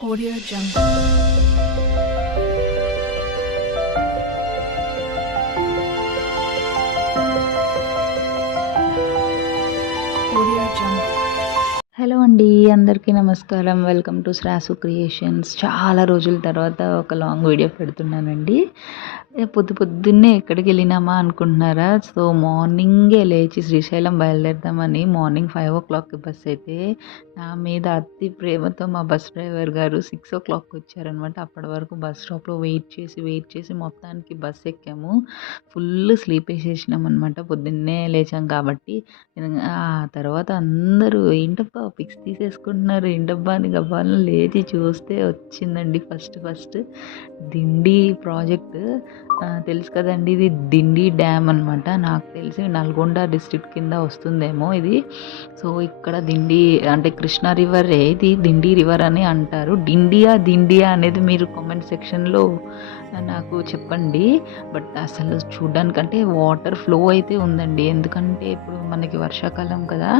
Audio Jungle. Audio Jungle. Hello అండి, అందరికీ నమస్కారం. Welcome to Srasu Creations. చాలా రోజుల తర్వాత ఒక లాంగ్ వీడియో పెడుతున్నానండి. పొద్దున్నే ఎక్కడికి వెళ్ళినామా అనుకుంటున్నారా? సో మార్నింగే లేచి శ్రీశైలం బయలుదేరుదామని మార్నింగ్ 5 o'clockకి బస్ అయితే నా మీద అతి ప్రేమతో మా బస్ డ్రైవర్ గారు 6 o'clock వచ్చారనమాట. అప్పటి వరకు బస్ స్టాప్లో వెయిట్ చేసి మొత్తానికి బస్ ఎక్కాము. ఫుల్ స్లీప్ వేసేసినాం అనమాట. పొద్దున్నే లేచాం కాబట్టి. ఆ తర్వాత అందరూ ఏంటబ్బా పిక్స్ తీసేసుకుంటున్నారు, ఏంటబ్బా అని గబాలను లేచి చూస్తే వచ్చిందండి ఫస్ట్ దిండి ప్రాజెక్ట్. తెలుసు కదండి, ఇది దిండి డ్యామ్ అనమాట. నాకు తెలిసి నల్గొండ డిస్ట్రిక్ట్ కింద వస్తుందేమో ఇది. సో ఇక్కడ దిండి అంటే కృష్ణా రివర్, ఇది దిండి రివర్ అని అంటారు. దిండియా అనేది మీరు కామెంట్ సెక్షన్లో నాకు చెప్పండి. బట్ అసలు చూడ్డానికంటే వాటర్ ఫ్లో అయితే ఉందండి. ఎందుకంటే ఇప్పుడు మనకి వర్షాకాలం కదా,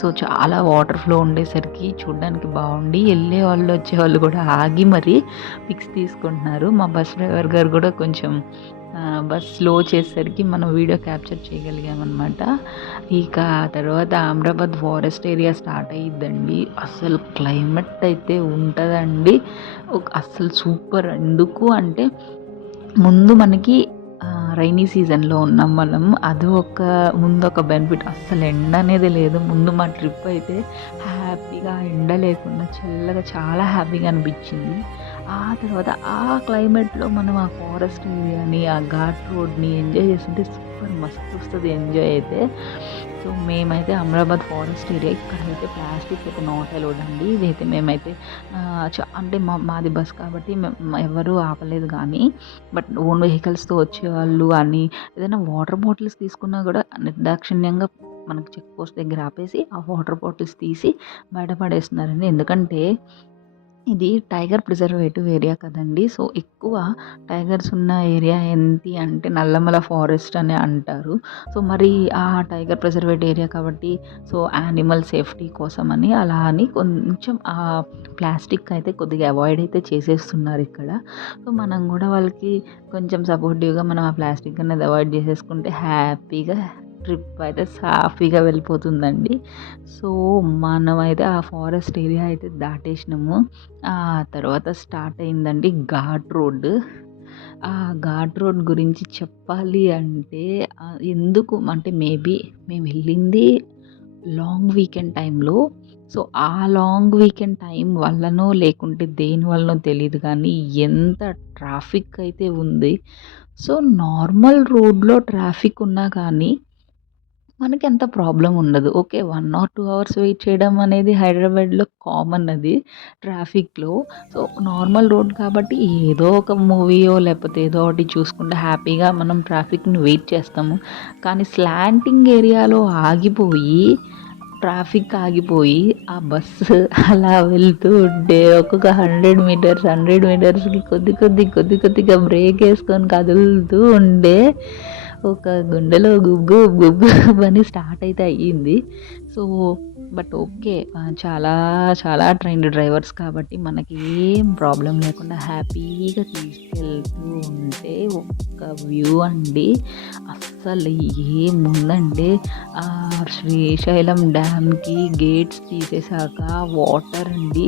సో చాలా వాటర్ ఫ్లో ఉండేసరికి చూడ్డానికి బాగుండి వెళ్ళే వాళ్ళు వచ్చేవాళ్ళు కూడా ఆగి మరీ పిక్స్ తీసుకుంటున్నారు. మా బస్ డ్రైవర్ గారు కూడా కొంచెం బస్ స్లో చేసేసరికి మనం వీడియో క్యాప్చర్ చేయగలిగామన్నమాట. ఇక తర్వాత అమరాబాద్ ఫారెస్ట్ ఏరియా స్టార్ట్ అయ్యిద్దండి. అసలు క్లైమేట్ అయితే ఉంటుందండి, అసలు సూపర్. ఎందుకు అంటే ముందు మనకి రైనీ సీజన్లో ఉన్నాం మనం. అది ముందు ఒక బెనిఫిట్. అస్సలు ఎండ అనేది లేదు. ముందు మా ట్రిప్ అయితే హ్యాపీగా ఎండ లేకుండా చల్లగా చాలా హ్యాపీగా అనిపించింది. ఆ తర్వాత ఆ క్లైమేట్లో మనం ఆ ఫారెస్ట్ ఏరియాని, ఆ ఘాట్ రోడ్ని ఎంజాయ్ చేస్తుంటే సూపర్ మస్తు వస్తుంది ఎంజాయ్ అయితే. సో మేమైతే అమరాబాద్ ఫారెస్ట్ ఏరియా, ఇక్కడైతే ప్లాస్టిక్ అయితే నాట్ అలౌడ్ అండి. ఇదైతే మేమైతే అంటే మాది బస్ కాబట్టి ఎవరు ఆపలేదు. కానీ బట్ ఓన్ వెహికల్స్తో వచ్చేవాళ్ళు అని ఏదైనా వాటర్ బాటిల్స్ తీసుకున్నా కూడా నిర్దాక్షిణ్యంగా మనకి చెక్ పోస్ట్ దగ్గర ఆపేసి ఆ వాటర్ బాటిల్స్ తీసి బయటపడేస్తున్నారండి. ఎందుకంటే ఇది టైగర్ ప్రిజర్వేటివ్ ఏరియా కదండి. సో ఎక్కువ టైగర్స్ ఉన్న ఏరియా ఏంటి అంటే నల్లమల ఫారెస్ట్ అని అంటారు. సో మరి ఆ టైగర్ ప్రిజర్వేటివ్ ఏరియా కాబట్టి సో యానిమల్ సేఫ్టీ కోసం అని అలా అని కొంచెం ఆ ప్లాస్టిక్ అయితే కొద్దిగా అవాయిడ్ అయితే చేసేస్తున్నారు ఇక్కడ. సో మనం కూడా వాళ్ళకి కొంచెం సపోర్టివ్గా మనం ఆ ప్లాస్టిక్ అనేది అవాయిడ్ చేసేసుకుంటే హ్యాపీగా ట్రిప్ అయితే సాఫీగా వెళ్ళిపోతుందండి. సో మనమైతే ఆ ఫారెస్ట్ ఏరియా అయితే దాటేసినాము. ఆ తర్వాత స్టార్ట్ అయిందండి ఘాట్ రోడ్. ఆ ఘాట్ రోడ్ గురించి చెప్పాలి అంటే ఎందుకు అంటే మేబీ మేము వెళ్ళింది లాంగ్ వీకెండ్ టైంలో. సో ఆ లాంగ్ వీకెండ్ టైం వల్లనో లేకుంటే దేని వల్లనో తెలియదు కానీ ఎంత ట్రాఫిక్ అయితే ఉంది. సో నార్మల్ రోడ్లో ట్రాఫిక్ ఉన్నా కానీ మనకి ఎంత ప్రాబ్లం ఉండదు. ఓకే, 1 or 2 అవర్స్ వెయిట్ చేయడం అనేది హైదరాబాద్‌లో కామన్ అది ట్రాఫిక్‌లో. సో నార్మల్ రోడ్ కాబట్టి ఏదో ఒక మూవీయో లేకపోతే ఏదో ఒకటి చూసుకుంటే హ్యాపీగా మనం ట్రాఫిక్‌ని వెయిట్ చేస్తాము. కానీ స్లాంటింగ్ ఏరియాలో ఆగిపోయి ట్రాఫిక్ ఆగిపోయి ఆ బస్సు అలా వెళ్తూ ఉంటే ఒక్కొక్క 100 మీటర్స్‌కి కొద్దిగా బ్రేక్ వేసుకొని కదులుతూ ఉండే ఒక గుండెలో గుబ్ గుబ్ అని స్టార్ట్ అయితే అయ్యింది. సో బట్ ఓకే, చాలా ట్రైన్డ్ డ్రైవర్స్ కాబట్టి మనకి ఏం ప్రాబ్లం లేకుండా హ్యాపీగా తీసుకెళ్తూ ఉంటే ఒక్క వ్యూ అండి. అస్సలు ఏముందండి, శ్రీశైలం డ్యామ్కి గేట్స్ తీసేసాక వాటర్ అండి.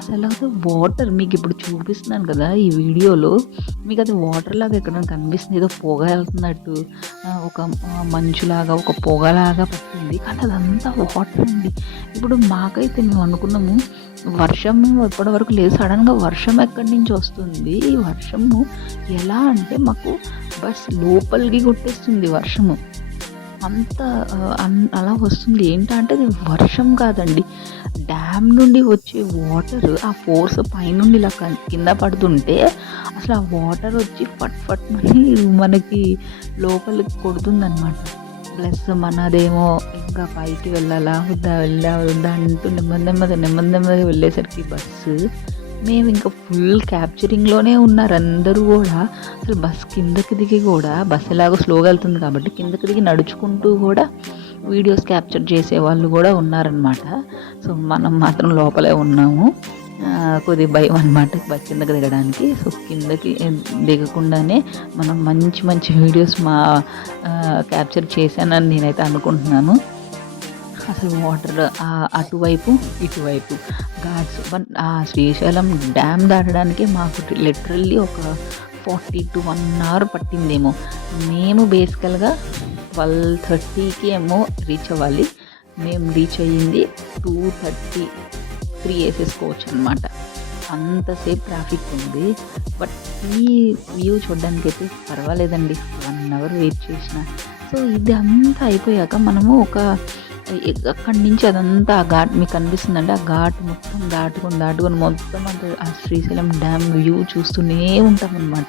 అసలు అది వాటర్ మీకు ఇప్పుడు చూపిస్తున్నాను కదా ఈ వీడియోలో, మీకు అది వాటర్ లాగా ఎక్కడైనా కనిపిస్తుంది, ఏదో పొగ వెళ్తున్నట్టు ఒక మంచులాగా ఒక పొగలాగా పట్టింది. కానీ అదంతా వాటర్ అండి. ఇప్పుడు మాకైతే మేము అనుకున్నాము వర్షం ఇప్పటి వరకు లేదు, సడన్గా వర్షం ఎక్కడి నుంచి వస్తుంది. ఈ వర్షము ఎలా అంటే మాకు బస్ లోపలికి కొట్టేస్తుంది వర్షము అంత అలా వస్తుంది. ఏంటంటే అది వర్షం కాదండి, డ్యామ్ నుండి వచ్చే వాటర్ ఆ ఫోర్స్ పైనుండి ఇలా కింద పడుతుంటే అసలు ఆ వాటర్ వచ్చి ఫట్ మనకి లోపలికి కొడుతుందన్నమాట. ప్లస్ మనదేమో ఇంకా పైకి వెళ్ళాలా వద్దా అంటూ నెమ్మదిగా వెళ్ళేసరికి బస్సు మేము ఇంకా ఫుల్ క్యాప్చరింగ్లోనే ఉన్నారు అందరూ కూడా. అసలు బస్ కిందకి దిగి కూడా, బస్ ఎలాగో స్లోగా వెళ్తుంది కాబట్టి కిందకి దిగి నడుచుకుంటూ కూడా వీడియోస్ క్యాప్చర్ చేసే వాళ్ళు కూడా ఉన్నారనమాట. సో మనం మాత్రం లోపలే ఉన్నాము. కొద్దిగా భయం అనమాట కిందకి దిగడానికి. సో కిందకి దిగకుండానే మనం మంచి మంచి వీడియోస్ క్యాప్చర్ చేశానని నేనైతే అనుకుంటున్నాను. అసలు వాటర్ అటువైపు ఇటువైపు ఘాట్స్ ఆ శ్రీశైలం డ్యామ్ దాటడానికి మాకు లిటరల్లీ ఒక 40 to 1 hour పట్టిందేమో. మేము బేసికల్గా 12:30కి ఏమో రీచ్ అవ్వాలి. మేము రీచ్ అయ్యింది 2:33 వేసేసుకోవచ్చు అనమాట. అంతసేపు ట్రాఫిక్ ఉంది. బట్ ఈ వ్యూ చూడడానికి అయితే పర్వాలేదండి, 1 hour వెయిట్ చేసిన. సో ఇది అంతా అయిపోయాక మనము అక్కడి నుంచి అదంతా ఆ ఘాట్ మీకు కనిపిస్తుందండి. ఆ ఘాట్ మొత్తం దాటుకొని మొత్తం అంతా ఆ శ్రీశైలం డ్యామ్ వ్యూ చూస్తూనే ఉంటామన్నమాట.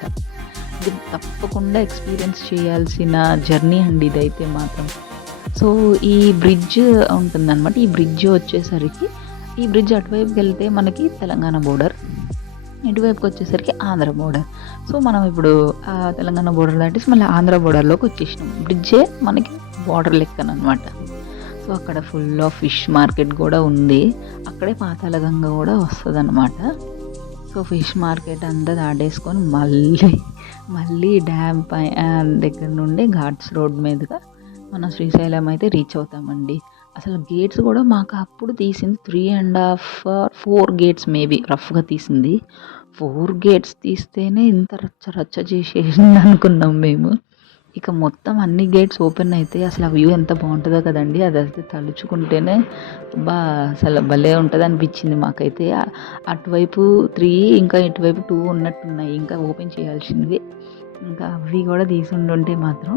ఇది తప్పకుండా ఎక్స్పీరియన్స్ చేయాల్సిన జర్నీ అండి ఇదైతే మాత్రం. సో ఈ బ్రిడ్జ్ ఉంటుందన్నమాట. ఈ బ్రిడ్జ్ వచ్చేసరికి ఈ బ్రిడ్జ్ అటువైపుకి వెళ్తే మనకి తెలంగాణ బోర్డర్, ఇటువైపుకి వచ్చేసరికి ఆంధ్ర బోర్డర్. సో మనం ఇప్పుడు ఆ తెలంగాణ బోర్డర్ దాటేసి మళ్ళీ ఆంధ్ర బోర్డర్లోకి వచ్చేసినాం. బ్రిడ్జే మనకి బోర్డర్ లెక్కనమాట. సో అక్కడ ఫుల్ ఆఫ్ ఫిష్ మార్కెట్ కూడా ఉంది. అక్కడే పాతాళగంగ కూడా వస్తుంది అనమాట. సో ఫిష్ మార్కెట్ అంతా దాటేసుకొని మళ్ళీ డ్యామ్ దగ్గర నుండి ఘాట్స్ రోడ్ మీదుగా మనం శ్రీశైలం అయితే రీచ్ అవుతామండి. అసలు గేట్స్ కూడా మాకు అప్పుడు తీసింది 3.5 or 4 గేట్స్ మేబీ రఫ్గా తీసింది. 4 గేట్స్ తీస్తేనే ఇంత రచ్చ చేసేసింది అనుకున్నాం మేము. ఇక మొత్తం అన్ని గేట్స్ ఓపెన్ అయితే అసలు ఆ వ్యూ ఎంత బాగుంటుందో కదండి. అది అయితే తలుచుకుంటేనే అసలు భలే ఉంటుంది అనిపించింది మాకైతే. అటువైపు 3 ఇంకా ఇటువైపు 2 ఉన్నట్టున్నాయి, ఇంకా ఓపెన్ చేయాల్సింది. ఇంకా అవి కూడా తీసుండుంటే మాత్రం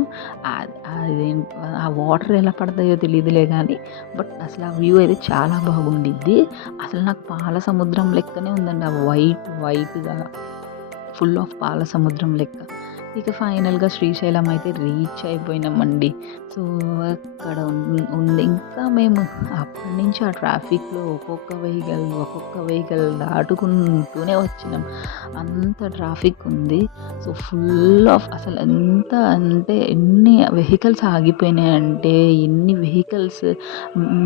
ఆ వాటర్ ఎలా పడతాయో తెలియదులే కానీ, బట్ అసలు ఆ వ్యూ అయితే చాలా బాగుండిద్ది. అసలు నాకు పాల సముద్రం లెక్కనే ఉందండి. ఆ వైట్గా ఫుల్ ఆఫ్ పాల సముద్రం లెక్క. ఇక ఫైనల్గా శ్రీశైలం అయితే రీచ్ అయిపోయినామండి. సో అక్కడ ఉంది ఇంకా మేము అప్పటి నుంచి ఆ ట్రాఫిక్లో ఒక్కొక్క వెహికల్ దాటుకుంటూనే వచ్చినాం. అంత ట్రాఫిక్ ఉంది. సో ఫుల్ ఆఫ్ అసలు అంటే ఎన్ని వెహికల్స్ ఆగిపోయినాయంటే ఎన్ని వెహికల్స్.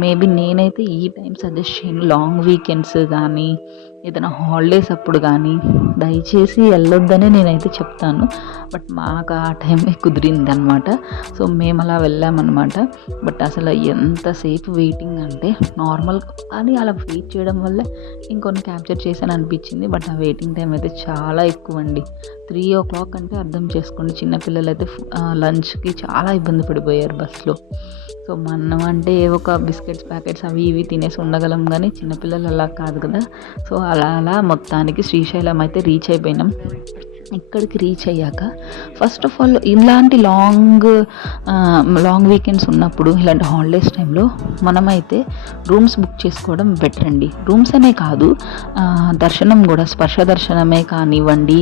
మేబీ నేనైతే ఈ టైం సజెస్ట్ చేయను. లాంగ్ వీకెండ్స్ కానీ ఏదైనా హాలిడేస్ అప్పుడు కానీ దయచేసి వెళ్ళొద్దనే నేనైతే చెప్తాను. బట్ మాకు ఆ టైమే కుదిరిందనమాట. సో మేము అలా వెళ్ళామన్నమాట. బట్ అసలు ఎంతసేపు వెయిటింగ్ అంటే నార్మల్ కానీ అలా వెయిట్ చేయడం వల్ల ఇంకొన్ని క్యాప్చర్ చేశాను అనిపించింది. బట్ ఆ వెయిటింగ్ టైం అయితే చాలా ఎక్కువ అండి. 3 o'clock అంటే అర్థం చేసుకోండి. చిన్నపిల్లలు అయితే లంచ్కి చాలా ఇబ్బంది పడిపోయారు బస్లో. సో మనం అంటే ఒక బిస్కెట్స్ ప్యాకెట్స్ అవి ఇవి తినేసి ఉండగలం, కానీ చిన్నపిల్లలు అలా కాదు కదా. సో అలా మొత్తానికి శ్రీశైలం అయితే రీచ్ అయిపోయినాం. ఇక్కడికి రీచ్ అయ్యాక ఫస్ట్ ఆఫ్ ఆల్ ఇలాంటి లాంగ్ వీకెండ్స్ ఉన్నప్పుడు, ఇలాంటి హాలిడేస్ టైంలో మనమైతే రూమ్స్ బుక్ చేసుకోవడం బెటర్ అండి. రూమ్స్ అనే కాదు, దర్శనం కూడా స్పర్శ దర్శనమే కానివ్వండి,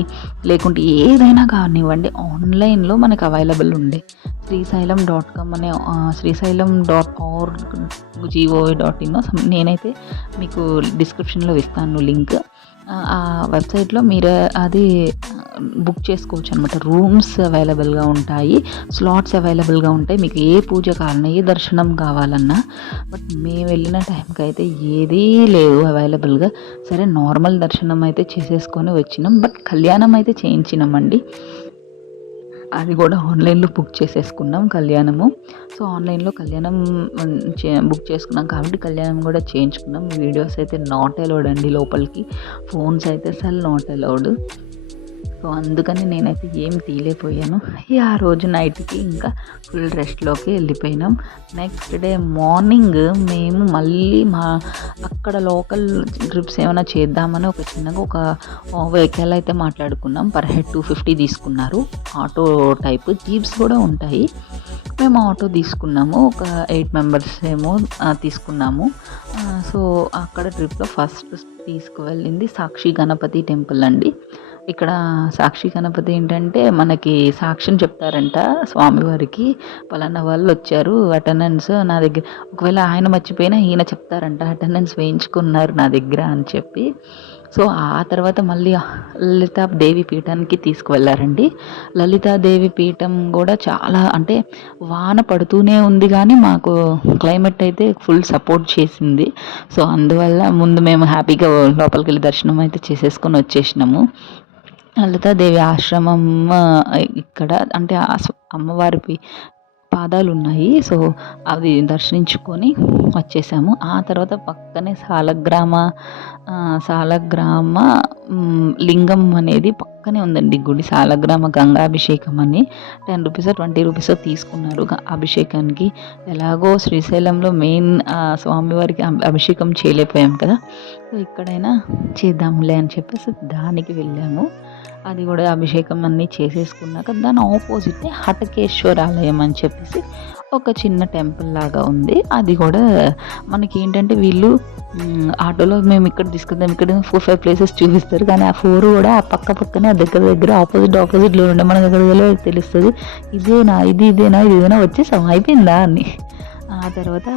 లేకుంటే ఏదైనా కానివ్వండి, ఆన్లైన్లో మనకు అవైలబుల్ ఉండే శ్రీశైలం.com అనే శ్రీశైలం.org gov.in నేనైతే మీకు డిస్క్రిప్షన్లో ఇస్తాను లింక్. ఆ వెబ్సైట్లో మీరు అది బుక్ చేసుకోవచ్చు అనమాట. రూమ్స్ అవైలబుల్గా ఉంటాయి, స్లాట్స్ అవైలబుల్గా ఉంటాయి. మీకు ఏ పూజ కావాలన్నా, ఏ దర్శనం కావాలన్నా. బట్ మేము వెళ్ళిన టైంకి అయితే ఏదీ లేవు అవైలబుల్గా. సరే నార్మల్ దర్శనం అయితే చేసేసుకొని వచ్చినాం. బట్ కళ్యాణం అయితే చేయించినామండి. అది కూడా ఆన్లైన్లో బుక్ చేసేసుకున్నాం కళ్యాణము. సో ఆన్లైన్లో కళ్యాణం బుక్ చేసుకున్నాం కాబట్టి కళ్యాణం కూడా చేయించుకున్నాం. వీడియోస్ అయితే నాట్ అలౌడ్ అండి లోపలికి, ఫోన్స్ అయితే అసలు నాట్ అలౌడ్. సో అందుకని నేనైతే ఏం తీయలేకపోయాను. ఆ రోజు నైట్కి ఇంకా ఫుల్ రెస్ట్లోకి వెళ్ళిపోయినాం. నెక్స్ట్ డే మార్నింగ్ మేము మళ్ళీ అక్కడ లోకల్ ట్రిప్స్ ఏమైనా చేద్దామని ఒక వెహికల్ అయితే మాట్లాడుకున్నాం. పర్ హెడ్ 250 తీసుకున్నారు. ఆటో టైప్ జీప్స్ కూడా ఉంటాయి. మేము ఆటో తీసుకున్నాము. ఒక 8 members ఏమో తీసుకున్నాము. సో అక్కడ ట్రిప్లో ఫస్ట్ తీసుకువెళ్ళింది సాక్షి గణపతి టెంపుల్ అండి. ఇక్కడ సాక్షి గణపతి ఏంటంటే మనకి సాక్ష్యం చెప్తారంట స్వామివారికి, పలానా వాళ్ళు వచ్చారు, అటెండెన్స్ నా దగ్గర, ఒకవేళ ఆయన మర్చిపోయినా ఈయన చెప్తారంట అటెండెన్స్ వేయించుకున్నారు నా దగ్గర అని చెప్పి. సో ఆ తర్వాత మళ్ళీ లలితాదేవి పీఠానికి తీసుకువెళ్ళారండి. లలితాదేవి పీఠం కూడా చాలా అంటే వాన పడుతూనే ఉంది కానీ మాకు క్లైమేట్ అయితే ఫుల్ సపోర్ట్ చేసింది. సో అందువల్ల ముందు మేము హ్యాపీగా లోపలికి వెళ్ళి దర్శనం అయితే చేసేసుకొని వచ్చేసినాము. లలితాదేవి ఆశ్రమం ఇక్కడ అంటే అమ్మవారి పాదాలు ఉన్నాయి. సో అవి దర్శించుకొని వచ్చేసాము. ఆ తర్వాత పక్కనే సాలగ్రామ లింగం అనేది పక్కనే ఉందండి గుడి. సాలగ్రామ గంగాభిషేకం అని ₹10 ₹20 తీసుకున్నారు అభిషేకానికి. ఎలాగో శ్రీశైలంలో మెయిన్ స్వామివారికి అభిషేకం చేయలేకపోయాం కదా, సో ఇక్కడైనా చేద్దాంలే అని చెప్పేసి దానికి వెళ్ళాము. అది కూడా అభిషేకం అన్నీ చేసేసుకున్నాక దాని ఆపోజిట్నే హటకేశ్వర ఆలయం అని చెప్పేసి ఒక చిన్న టెంపుల్ లాగా ఉంది. అది కూడా మనకి ఏంటంటే వీళ్ళు ఆటోలో మేము ఇక్కడ తీసుకుందాం, ఇక్కడ 4-5 ప్లేసెస్ చూపిస్తారు, కానీ ఆ 4 కూడా ఆ పక్కనే ఆ దగ్గర ఆపోజిట్లో ఉండే మనకు అక్కడ తెలుస్తుంది ఇదేనా ఇదేనా వచ్చేసాం అయిపోయిందా అని. ఆ తర్వాత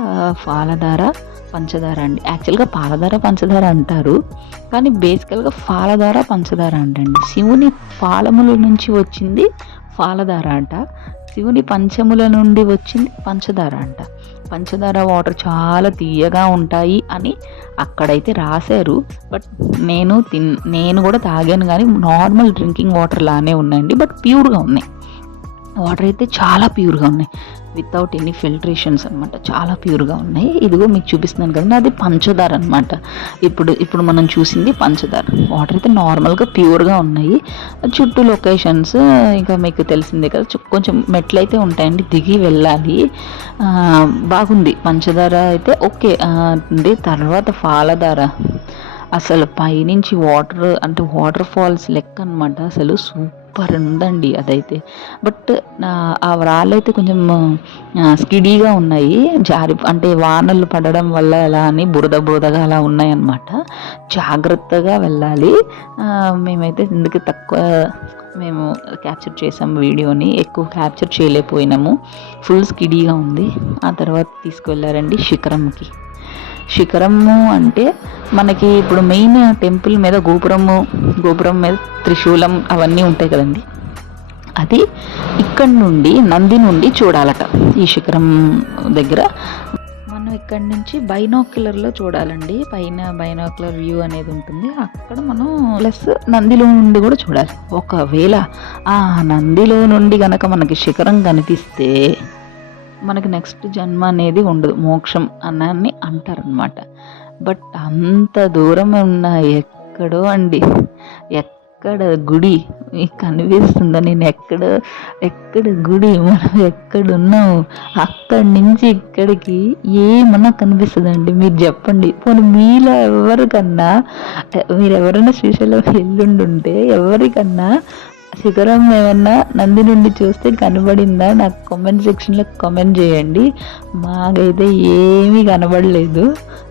పాలధార పంచదార అండి. యాక్చువల్గా పాలధార పంచదార అంటారు, కానీ బేసికల్గా పాలధార పంచదార అంటండి. శివుని పాలముల నుంచి వచ్చింది పాలధార అంట, శివుని పంచముల నుండి వచ్చింది పంచదార అంట. పంచదార వాటర్ చాలా తీయగా ఉంటాయి అని అక్కడైతే రాశారు. బట్ నేను కూడా తాగాను, కానీ నార్మల్ డ్రింకింగ్ వాటర్ లానే ఉన్నాయండి, బట్ ప్యూర్గా ఉన్నాయి. వాటర్ అయితే చాలా ప్యూర్గా ఉన్నాయి, వితౌట్ ఎనీ ఫిల్టరేషన్స్ అనమాట, చాలా ప్యూర్గా ఉన్నాయి. ఇదిగో మీకు చూపిస్తున్నాను కదండి, అది పంచదార అనమాట. ఇప్పుడు మనం చూసింది పంచదార. వాటర్ అయితే నార్మల్గా ప్యూర్గా ఉన్నాయి. చుట్టూ లొకేషన్స్ ఇంకా మీకు తెలిసిందే కదా, కొంచెం మెట్లు అయితే ఉంటాయండి, దిగి వెళ్ళాలి. బాగుంది పంచదార అయితే ఓకే అండి. తర్వాత పాలధార అసలు పైనుంచి వాటర్ ఫాల్స్ లెక్క అనమాట, అసలు సూపర్ ఉందండి అదైతే. బట్ ఆ రాళ్ళైతే కొంచెం స్కిడీగా ఉన్నాయి, అంటే వానలు పడడం వల్ల ఎలా అని బురదగా అలా ఉన్నాయన్నమాట. జాగ్రత్తగా వెళ్ళాలి. మేమైతే ఇందుకు మేము క్యాప్చర్ చేసాం వీడియోని, ఎక్కువ క్యాప్చర్ చేయలేకపోయినాము, ఫుల్ స్కిడీగా ఉంది. ఆ తర్వాత తీసుకువెళ్ళారండి శిఖరము అంటే మనకి ఇప్పుడు మెయిన్ టెంపుల్ మీద గోపురం మీద త్రిశూలం అవన్నీ ఉంటాయి కదండి, అది ఇక్కడ నుండి నంది నుండి చూడాలట. ఈ శిఖరం దగ్గర మనం ఇక్కడ నుంచి బైనాక్యులర్లో చూడాలండి, పైన బైనాక్యులర్ వ్యూ అనేది ఉంటుంది అక్కడ మనం. ప్లస్ నందిలో నుండి కూడా చూడాలి. ఒకవేళ ఆ నందిలో నుండి కనుక మనకి శిఖరం కనిపిస్తే మనకి నెక్స్ట్ జన్మ అనేది ఉండదు, మోక్షం అని అంటారనమాట. బట్ అంత దూరం ఉన్న ఎక్కడో అండి, ఎక్కడ గుడి మీకు కనిపిస్తుందో, నేను ఎక్కడ గుడి, మనం ఎక్కడున్నాము అక్కడి నుంచి ఇక్కడికి ఏమన్నా కనిపిస్తుందండి? మీరు చెప్పండి. పోనీ మీలో మీరు ఎవరైనా శ్రీశైలం వెళ్ళుండుంటే ఎవరికన్నా శిఖరం ఏమన్నా నంది నుండి చూస్తే కనబడిందా? నాకు కామెంట్ సెక్షన్లో కామెంట్ చేయండి. మాకైతే ఏమీ కనబడలేదు.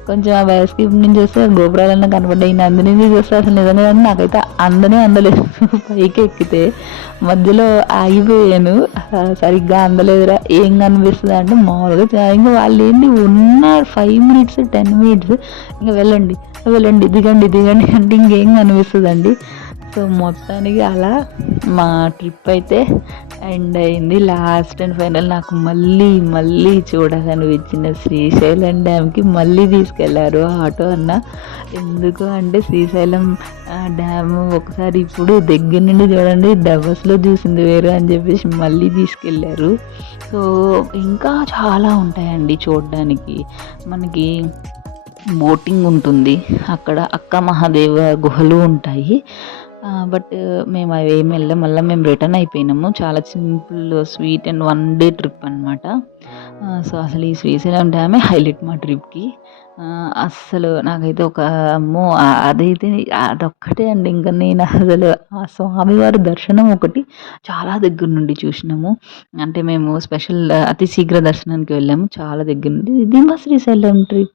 కొంచెం ఆ బయస్కీప్ నుంచి చూస్తే గోపురాలన్నా కనబడ్డాయి, నంది నుంచి చూస్తే అసలు నిజంగా నాకైతే అందలేదు. పైకి ఎక్కితే మధ్యలో ఆగిపోయాను, సరిగ్గా అందలేదురా. ఏం కనిపిస్తుంది అంటే మామూలుగా ఇంకా వాళ్ళు ఏంటి ఉన్న 5 minutes 10 minutes ఇంకా వెళ్ళండి దిగండి అంటే ఇంకేం కనిపిస్తుందండి. సో మొత్తానికి అలా మా ట్రిప్ అయితే ఎండ్ అయింది. లాస్ట్ అండ్ ఫైనల్ నాకు మళ్ళీ చూడాలనిపించిన శ్రీశైలం డ్యామ్కి మళ్ళీ తీసుకెళ్లారు ఆటో అన్న. ఎందుకు అంటే శ్రీశైలం డ్యామ్ ఒకసారి ఇప్పుడు దగ్గర నుండి చూడండి, డబస్లో చూసింది వేరు అని చెప్పేసి మళ్ళీ తీసుకెళ్ళారు. సో ఇంకా చాలా ఉంటాయండి చూడడానికి. మనకి బోటింగ్ ఉంటుంది అక్కడ, అక్క మహాదేవ గుహలు ఉంటాయి. బట్ మేము అవి ఏమి వెళ్ళాం, మళ్ళీ మేము రిటర్న్ అయిపోయినాము. చాలా simple sweet and 1 day trip అనమాట. సో అసలు ఈ శ్రీశైలం డ్యామే హైలైట్ మా ట్రిప్కి. అస్సలు నాకైతే అదొక్కటే అండి. ఇంకా నేను అసలు ఆ స్వామివారి దర్శనం ఒకటి చాలా దగ్గర నుండి చూసినాము. అంటే మేము స్పెషల్ అతి శీఘ్ర దర్శనానికి వెళ్ళాము చాలా దగ్గర నుండి. ఇది మా శ్రీశైలం ట్రిప్.